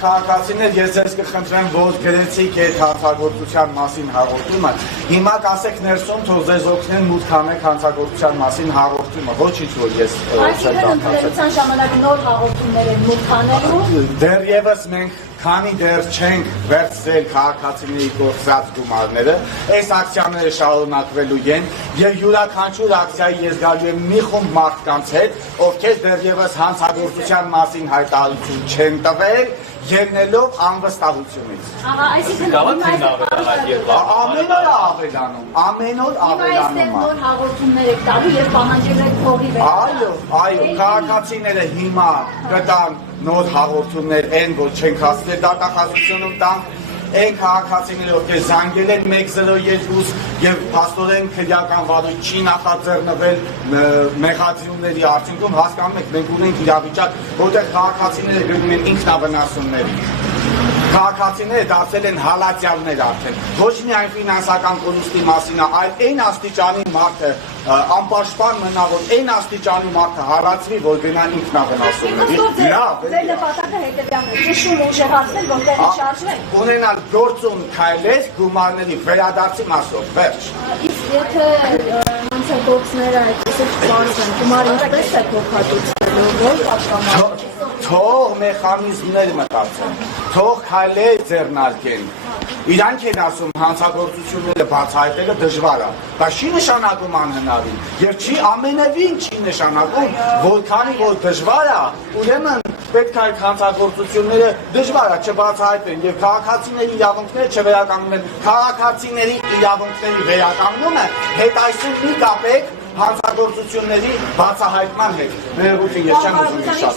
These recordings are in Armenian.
քաղաքացիներ, ես ձեզ կխնդրեմ, որ գրեցիք այդ հանցագործության մասին հաղորդումը, հիմա կասեք ներսում, թող ձեզ օգնեն մուտք անեք հանցագործության մասին հաղորդումը, ոչինչ որ ես Այսինքն ընտրելության ժամանակ նոր հաղորդումներ են մուտք անելու։ Դեռևս մենք քանի դեռ չենք վերցրել քաղաքացիների գործած գումարները, այս ակցիաները շարունակվելու են եւ յուրաքանչյուր ակցիայի ես գալու եմ մի խումբ մարդկանց հետ, ովքեր դեռևս հանցագործության մասին հայտարարություն չեն տվել, ելնելով անվստահությունից։ Այսինքն ամեն օր ավելանում։ Նոր հաղորդումներ եք տալու եւ պահանջել եք փողի վերաբերյալ։ Այո, քաղաքացիները հիմա կտան նոր հաղորդումներ են, որ չենք հասցնել դատախազությունում տան, այն քաղաքացիները, ովքեր զանգել են 102 եւ փաստորեն քրեական վարույթ չի նախաձեռնվել մեղադրումների արդյունքում, հասկանում եք, մենք ունենք իրավիճակ, որտեղ քաղաքացիները գնում են ինքնավնասումների։ Քաղաքացիները դարձել են հալածյալներ արդեն, ոչ միայն ֆինանսական կորուստի մասին, այլ այն աստիճանի մարդը անպաշտպան մնա, որ այն աստիճանի մարդը հալածվի, որ գնա ինքնավնասումների։ Ձեր նպատակը հետևյալն է, ճշում ուժեղացնել, որտեղ շարժվեն։ Ունենալ գործուն քայլեր գումարների վերադարձի մասով, վերջ։ Իսկ եթե հանցագործները այդպես չբարձրեն, գումարը ինչպես է փոխհատուցվելու, որ պատկամարը։ Թող մեխանիզմներ մտածեն, թող քայլեր ձեռնարկեն։ Իրանք են ասում հանցագործությունները բացահայտելը դժվար է, բայց չի նշանակում անհնարին, եւ չի ամենևին չի նշանակում, որքանի որ դժվար է, ուրեմն պետք է հանցագործությունները դժվար է չբացահայտեն եւ քաղաքացիների իրավունքները չվերականգնեն, քաղաքացիների իրավունքների վերականգնումը հետայսում մի կապեք հանցագործությունների բացահայտման հետ։ Ներողություն, ես չեմ ուզում շատ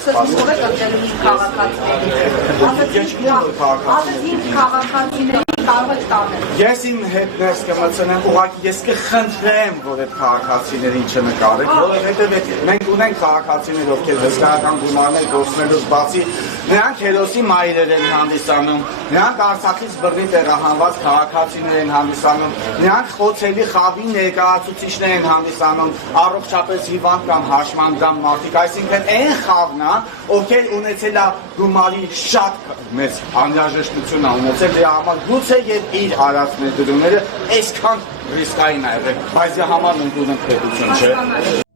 քաղաքացիների կարող եք տանել։ Ես իմ հետ ներս կմցնեմ, ուղղակի ես կխնդրեմ, որ այդ քաղաքացիներին չնկարեք, որովհետև մենք ունենք քաղաքացիներ, ովքեր հսկայական գումարներ գործնելուց բացի, նրանք հերոսի մայրեր են հանդիսանում, նրանք Արցախից բռնի տեղահանված քաղաքացիներ են հանդիսանում, նրանք խոցելի խաղի ներկայացուցիչներ են հանդիսանում, առողջապես հիվանդ կամ հաշմանդամ մարդիկ, այսինքն այն խաղն է, ովքեր ունեցել է գումարի շատ մեծ անհրաժեշտություն ունեցել, դրա համար գուցե եւ իր արած ներդրումները այսքան ռիսկային ա եղել, բայց դրա համար մենք ունենք պետություն, չէ։